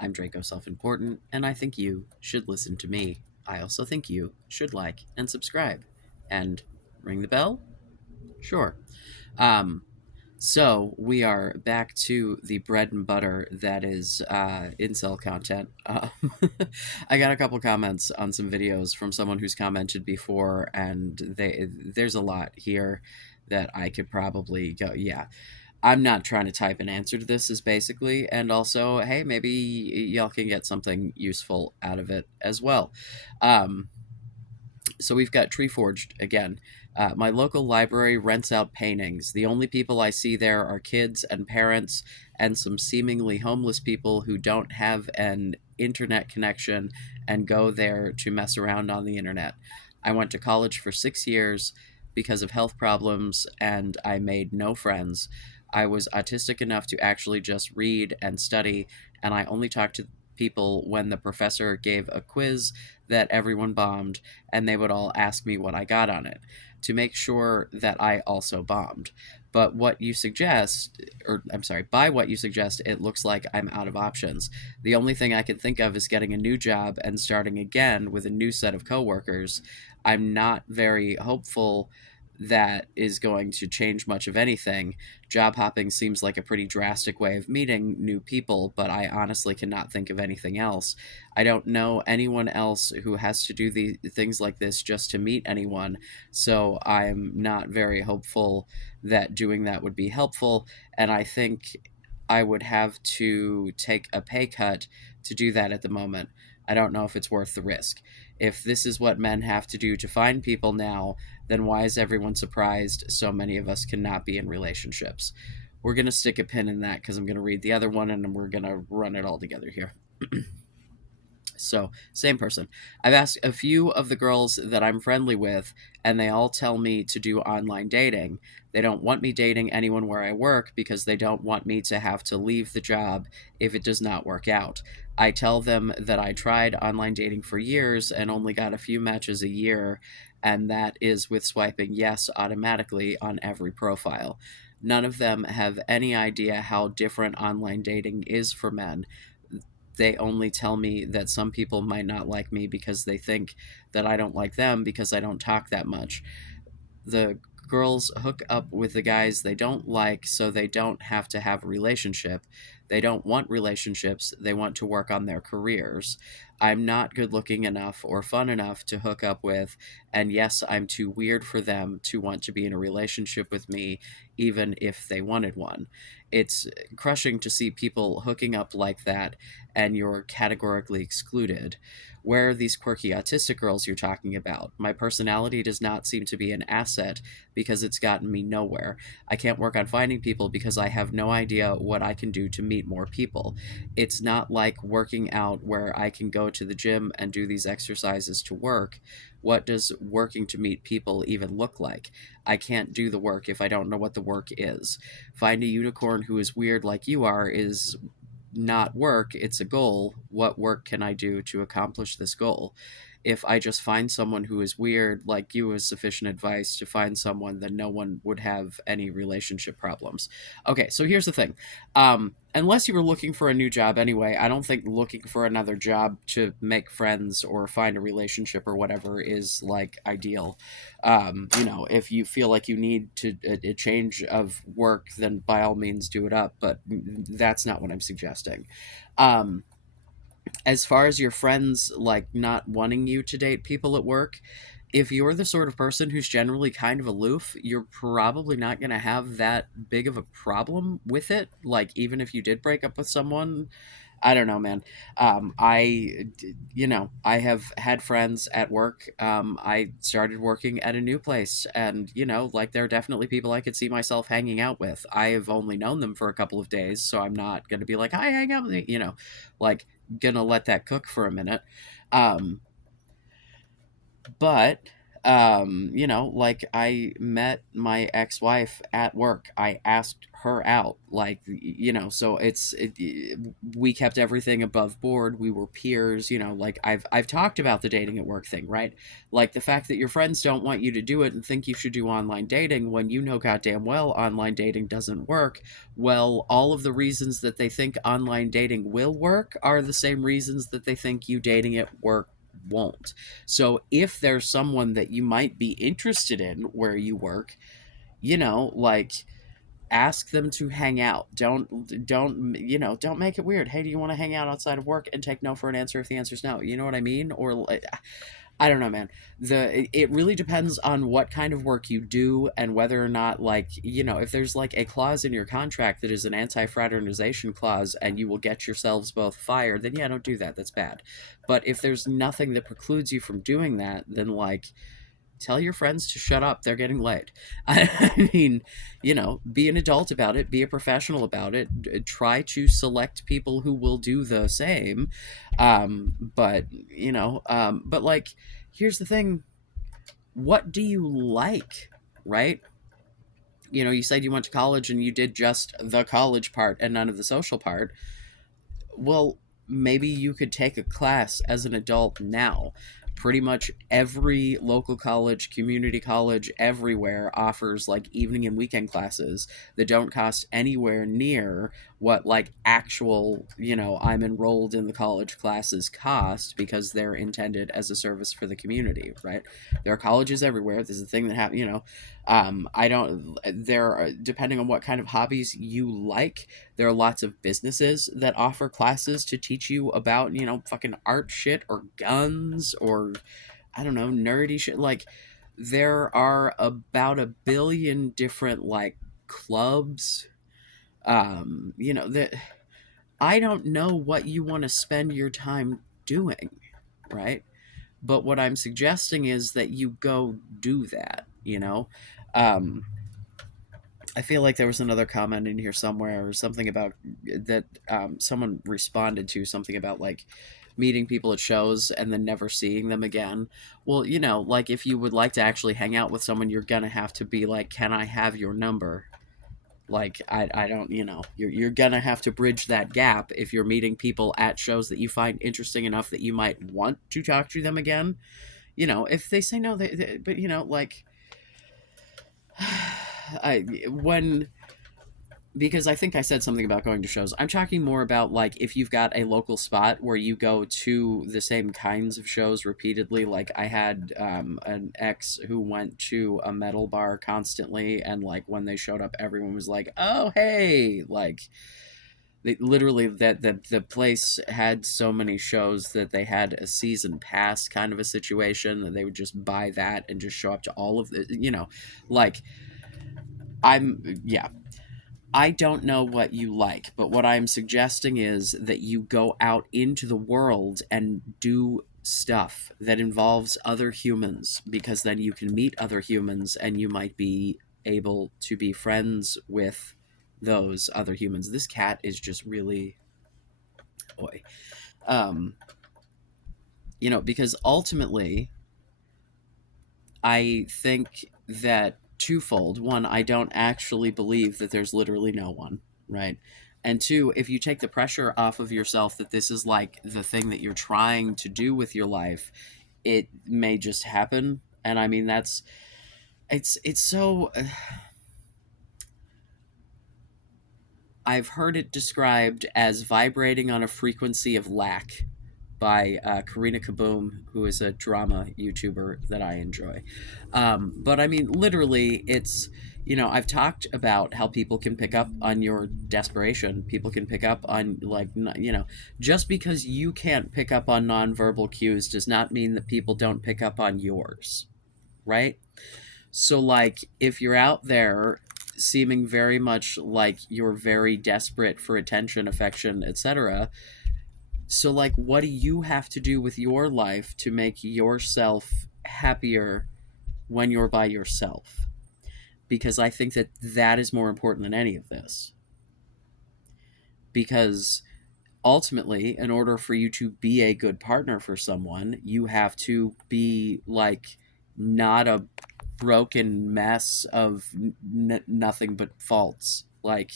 I'm Draco Self Important, and I think you should listen to me. I also think you should like and subscribe. And ring the bell? Sure. Um, so we are back to the bread and butter that is incel content. I got a couple comments on some videos from someone who's commented before, and there's a lot here that I could probably go. Yeah, I'm not trying to type an answer to this, is basically, and also, hey, maybe y'all can get something useful out of it as well. Um, so we've got Tree Forged again. My local library rents out paintings. The only people I see there are kids and parents and some seemingly homeless people who don't have an internet connection and go there to mess around on the internet. I went to college for 6 years because of health problems and I made no friends. I was autistic enough to actually just read and study, and I only talked to people when the professor gave a quiz that everyone bombed, and they would all ask me what I got on it to make sure that I also bombed. But what you suggest, or I'm sorry, by what you suggest, it looks like I'm out of options. The only thing I can think of is getting a new job and starting again with a new set of coworkers. I'm not very hopeful that is going to change much of anything. Job hopping seems like a pretty drastic way of meeting new people, but I honestly cannot think of anything else. I don't know anyone else who has to do the things like this just to meet anyone, so I'm not very hopeful that doing that would be helpful, and I think I would have to take a pay cut to do that at the moment. I don't know if it's worth the risk. If this is what men have to do to find people now, then why is everyone surprised so many of us cannot be in relationships? We're going to stick a pin in that because I'm going to read the other one and we're going to run it all together here. So, same person. I've asked a few of the girls that I'm friendly with, and they all tell me to do online dating. They don't want me dating anyone where I work because they don't want me to have to leave the job if it does not work out. I tell them that I tried online dating for years and only got a few matches a year, and that is with swiping yes automatically on every profile. None of them have any idea how different online dating is for men. They only tell me that some people might not like me because they think that I don't like them because I don't talk that much. The girls hook up with the guys they don't like so they don't have to have a relationship. They don't want relationships, they want to work on their careers. I'm not good looking enough or fun enough to hook up with, and yes, I'm too weird for them to want to be in a relationship with me, even if they wanted one. It's crushing to see people hooking up like that, and you're categorically excluded. Where are these quirky autistic girls you're talking about? My personality does not seem to be an asset because it's gotten me nowhere. I can't work on finding people because I have no idea what I can do to meet more people. It's not like working out where I can go to the gym and do these exercises to work. What does working to meet people even look like? I can't do the work if I don't know what the work is. Find a unicorn who is weird like you are is not work, it's a goal. What work can I do to accomplish this goal? If I just find someone who is weird like you is sufficient advice to find someone, then no one would have any relationship problems. Okay, so here's the thing. Unless you were looking for a new job anyway, I don't think looking for another job to make friends or find a relationship or whatever is like ideal. If you feel like you need to a change of work, then by all means do it up. But that's not what I'm suggesting. Um, as far as your friends like not wanting you to date people at work, if you're the sort of person who's generally kind of aloof, you're probably not going to have that big of a problem with it. Like, even if you did break up with someone, I don't know, man. I have had friends at work. I started working at a new place, and like there are definitely people I could see myself hanging out with. I have only known them for a couple of days, so I'm not gonna be like, "Hi, hang out with me," like gonna let that cook for a minute. Um, but You know, like I met my ex-wife at work. I asked her out. Like, you know, so we kept everything above board. We were peers, you know, like I've talked about the dating at work thing, right? Like the fact that your friends don't want you to do it and think you should do online dating when you know goddamn well online dating doesn't work. Well, all of the reasons that they think online dating will work are the same reasons that they think you dating at work won't. So if there's someone that you might be interested in where you work, you know, like ask them to hang out. Don't make it weird. Hey, do you want to hang out outside of work, and take no for an answer if the answer's no. You know what I mean? Or like, I don't know, man. It really depends on what kind of work you do and whether or not, like, you know, if there's like a clause in your contract that is an anti-fraternization clause and you will get yourselves both fired, then yeah, don't do that. That's bad. But if there's nothing that precludes you from doing that, then like tell your friends to shut up. They're getting laid. I mean, you know, be an adult about it, be a professional about it, try to select people who will do the same. But, but like, here's the thing, what do you like, right? You know, you said you went to college and you did just the college part and none of the social part. Well, maybe you could take a class as an adult now. Pretty much every local college, community college, everywhere offers like evening and weekend classes that don't cost anywhere near what like actual, you know, I'm enrolled in the college classes cost, because they're intended as a service for the community, right? There are colleges everywhere. This is a thing that happen, you know. I don't, there are, depending on what kind of hobbies you like, there are lots of businesses that offer classes to teach you about, you know, fucking art shit or guns or, I don't know, nerdy shit. Like, there are about a billion different, like, clubs. You know, that I don't know what you want to spend your time doing, right? But what I'm suggesting is that you go do that, you know? Um, I feel like there was another comment in here somewhere or something about that, someone responded to something about like meeting people at shows and then never seeing them again. Well, you know, like if you would like to actually hang out with someone, you're gonna have to be like, can I have your number? Like I don't, you know, you're gonna have to bridge that gap if you're meeting people at shows that you find interesting enough that you might want to talk to them again. You know, if they say no, but you know, like I when because I think I said something about going to shows. I'm talking more about like if you've got a local spot where you go to the same kinds of shows repeatedly. Like I had an ex who went to a metal bar constantly, and like when they showed up, everyone was like, "Oh, hey!" Like they literally the place had so many shows that they had a season pass kind of a situation, and they would just buy that and just show up to all of the, you know, like yeah, I don't know what you like, but what I'm suggesting is that you go out into the world and do stuff that involves other humans, because then you can meet other humans and you might be able to be friends with those other humans. This cat is just really boy. Um, you know, because ultimately I think that twofold. One, I don't actually believe that there's literally no one, right? And two, if you take the pressure off of yourself that this is like the thing that you're trying to do with your life, it may just happen. And I mean, it's so. I've heard it described as vibrating on a frequency of lack by Karina Kaboom, who is a drama YouTuber that I enjoy. But I mean, literally, it's, you know, I've talked about how people can pick up on your desperation. People can pick up on, like, you know, just because you can't pick up on nonverbal cues does not mean that people don't pick up on yours, right? So, like, if you're out there seeming very much like you're very desperate for attention, affection, etc., so, like, what do you have to do with your life to make yourself happier when you're by yourself? Because I think that that is more important than any of this. Because ultimately, in order for you to be a good partner for someone, you have to be like not a broken mess of nothing but faults. Like,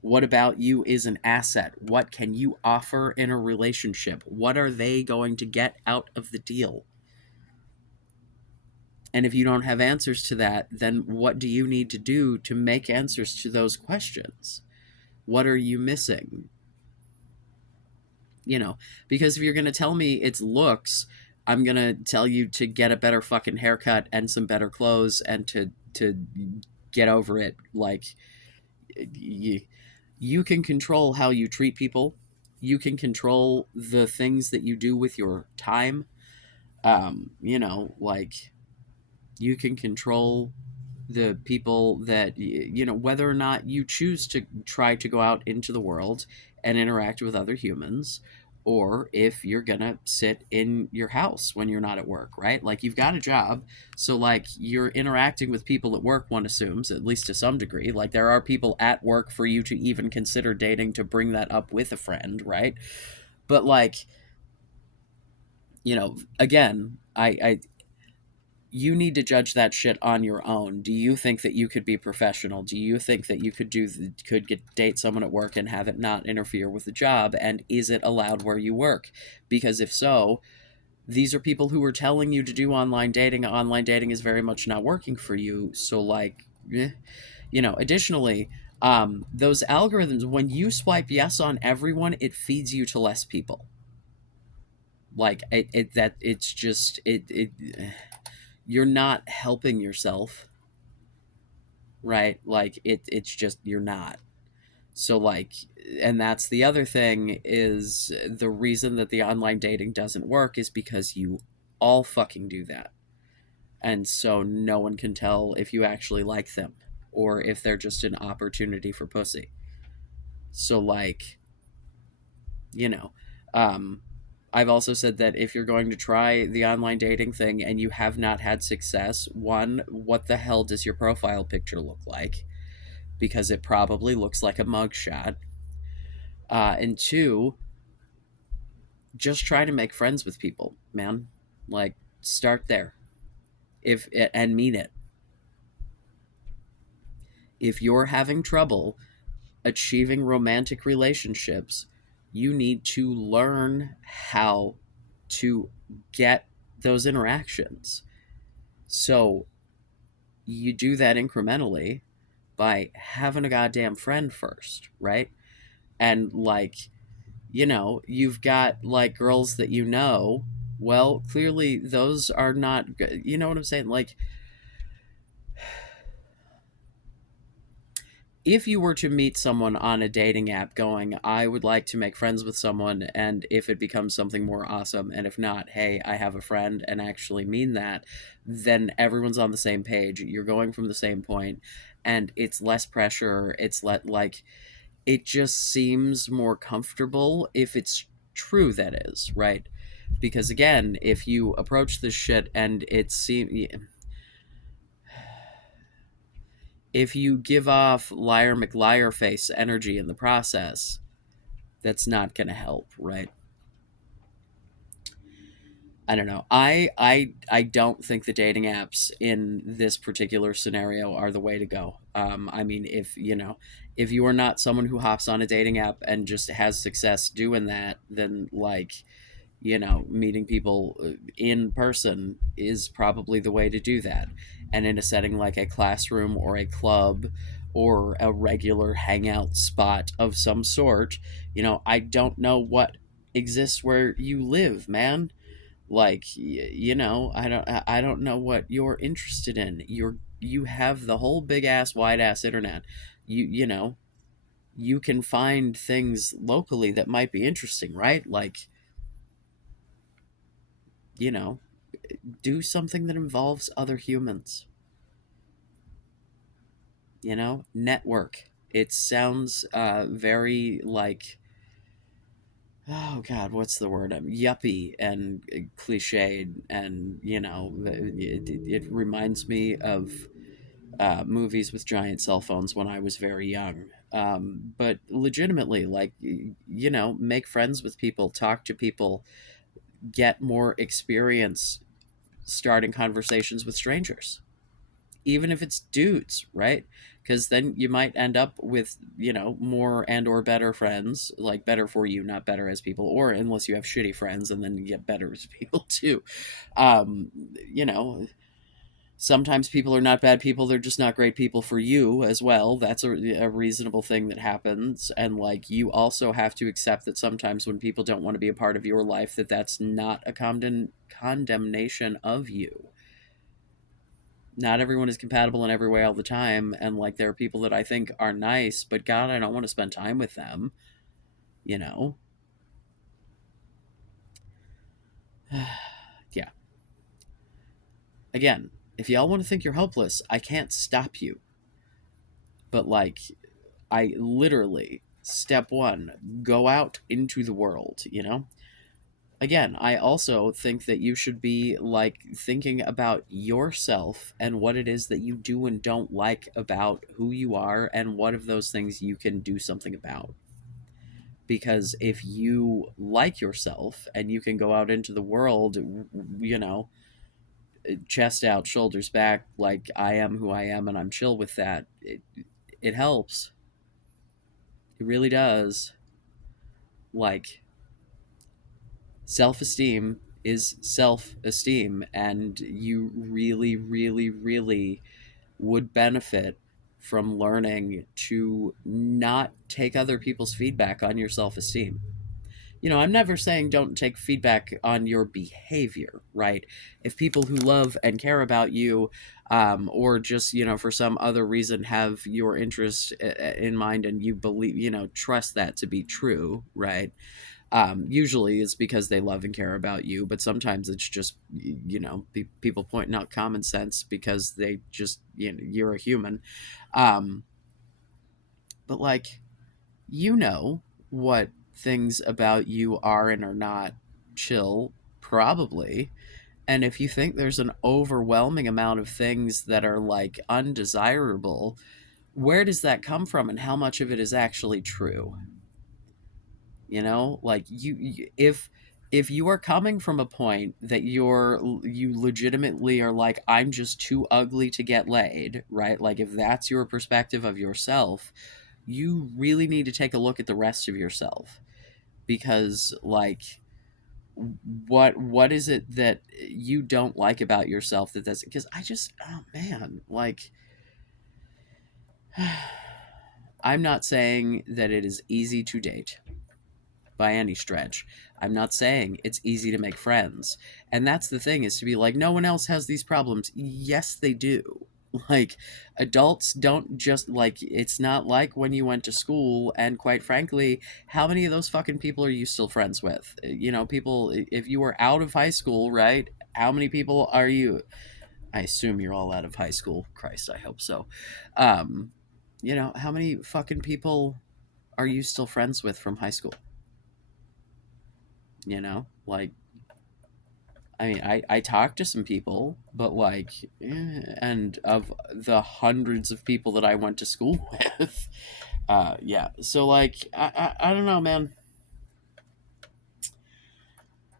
what about you is an asset? What can you offer in a relationship? What are they going to get out of the deal? And if you don't have answers to that, then what do you need to do to make answers to those questions? What are you missing? You know, because if you're going to tell me it's looks, I'm going to tell you to get a better fucking haircut and some better clothes and to get over it. Like, you can control how you treat people. You can control the things that you do with your time. Like, you can control the people that, whether or not you choose to try to go out into the world and interact with other humans, or if you're gonna sit in your house when you're not at work, right? Like, you've got a job, so like you're interacting with people at work, one assumes, at least to some degree. Like, there are people at work for you to even consider dating, to bring that up with a friend, right? But like, again, I you need to judge that shit on your own. Do you think that you could be professional? Do you think that you could get date someone at work and have it not interfere with the job? And is it allowed where you work? Because if so, these are people who are telling you to do online dating. Online dating is very much not working for you. So like, additionally, those algorithms, when you swipe yes on everyone, it feeds you to less people. Like, it's just it you're not helping yourself, right? Like, it's just, you're not. So like, and that's the other thing, is the reason that the online dating doesn't work is because you all fucking do that. And so no one can tell if you actually like them or if they're just an opportunity for pussy. So like, you know, um I've also said that if you're going to try the online dating thing and you have not had success, one, what the hell does your profile picture look like? Because it probably looks like a mugshot. And two, just try to make friends with people, man. Like, start there. If and mean it. If you're having trouble achieving romantic relationships, you need to learn how to get those interactions. So you do that incrementally by having a goddamn friend first, right? And like, you've got like girls that well, clearly those are not, you know what I'm saying? Like, if you were to meet someone on a dating app going, I would like to make friends with someone, and if it becomes something more, awesome, and if not, hey, I have a friend, and actually mean that, then everyone's on the same page. You're going from the same point, and it's less pressure. Like, it just seems more comfortable if it's true, that is, right? Because again, if you approach this shit and it seems, if you give off liar McLiar face energy in the process, that's not going to help, right? I don't know. I don't think the dating apps in this particular scenario are the way to go. I mean, if you are not someone who hops on a dating app and just has success doing that, then like, meeting people in person is probably the way to do that. And in a setting like a classroom or a club or a regular hangout spot of some sort, I don't know what exists where you live, man. Like, I don't know what you're interested in. You have the whole big ass wide ass internet. You can find things locally that might be interesting, right? Like, you know do something that involves other humans. Network. It sounds very like, oh god, what's the word, yuppie and cliched, and it reminds me of movies with giant cell phones when I was very young. But legitimately, like, make friends with people, talk to people, get more experience starting conversations with strangers, even if it's dudes, right? Because then you might end up with, more and or better friends, like better for you, not better as people, or unless you have shitty friends and then you get better as people too. um you know Sometimes people are not bad people, they're just not great people for you as well. That's a reasonable thing that happens. And like, you also have to accept that sometimes when people don't want to be a part of your life, that's not a condemnation of you. Not everyone is compatible in every way all the time, and like, there are people that I think are nice, but god, I don't want to spend time with them, you know. Yeah. Again, if y'all want to think you're hopeless, I can't stop you, but like, I literally, step one, go out into the world, you know? Again, I also think that you should be like thinking about yourself and what it is that you do and don't like about who you are, and what of those things you can do something about. Because if you like yourself and you can go out into the world, you know, chest out, shoulders back, like, I am who I am and I'm chill with that, it helps. It really does. Like, self esteem is self esteem, and you really, really, really would benefit from learning to not take other people's feedback on your self esteem. I'm never saying don't take feedback on your behavior, right? If people who love and care about you, or just, for some other reason have your interest in mind, and you believe, trust that to be true, right? Usually it's because they love and care about you, but sometimes it's just, people pointing out common sense because they just, you're a human. Um, but like, what things about you are and are not chill, probably. And if you think there's an overwhelming amount of things that are like undesirable, where does that come from and how much of it is actually true? Like, if you are coming from a point that you legitimately are like, I'm just too ugly to get laid, right? Like, if that's your perspective of yourself, you really need to take a look at the rest of yourself. Because like, what is it that you don't like about yourself, that's because I just, oh man, like, I'm not saying that it is easy to date by any stretch. I'm not saying it's easy to make friends. And that's the thing, is to be like, no one else has these problems. Yes, they do. Like, adults don't just, like, it's not like when you went to school, and quite frankly, how many of those fucking people are you still friends with? People, if you were out of high school, right? How many people are you? I assume you're all out of high school. Christ, I hope so. Um, how many fucking people are you still friends with from high school? Like, I mean, I talked to some people, but like, and of the hundreds of people that I went to school with, yeah. So like, I don't know, man.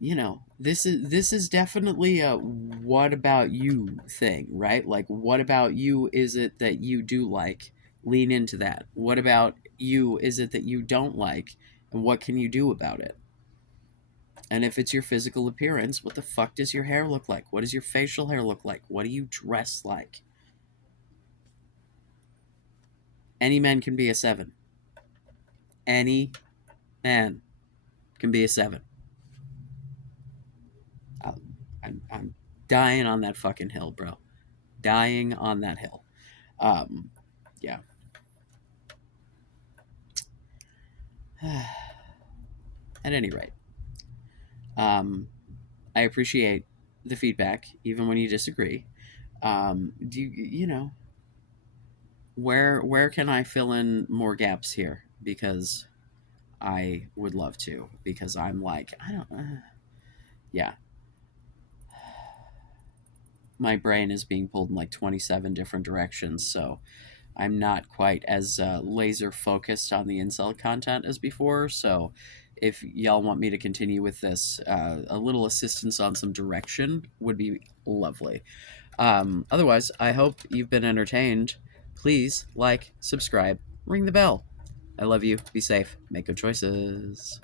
This is definitely a what about you thing, right? Like, what about you is it that you do like? Lean into that. What about you is it that you don't like, and what can you do about it? And if it's your physical appearance, what the fuck does your hair look like? What does your facial hair look like? What do you dress like? Any man can be a 7. Any man can be a 7. I- I'm dying on that fucking hill, bro. Dying on that hill. Um, yeah. At any rate, um, I appreciate the feedback, even when you disagree. Do where can I fill in more gaps here? Because I would love to, because I'm like, I don't, yeah, my brain is being pulled in like 27 different directions, so I'm not quite as laser focused on the incel content as before. So if y'all want me to continue with this. A little assistance on some direction would be lovely. Otherwise, I hope you've been entertained. Please like, subscribe, ring the bell. I love you. Be safe. Make good choices.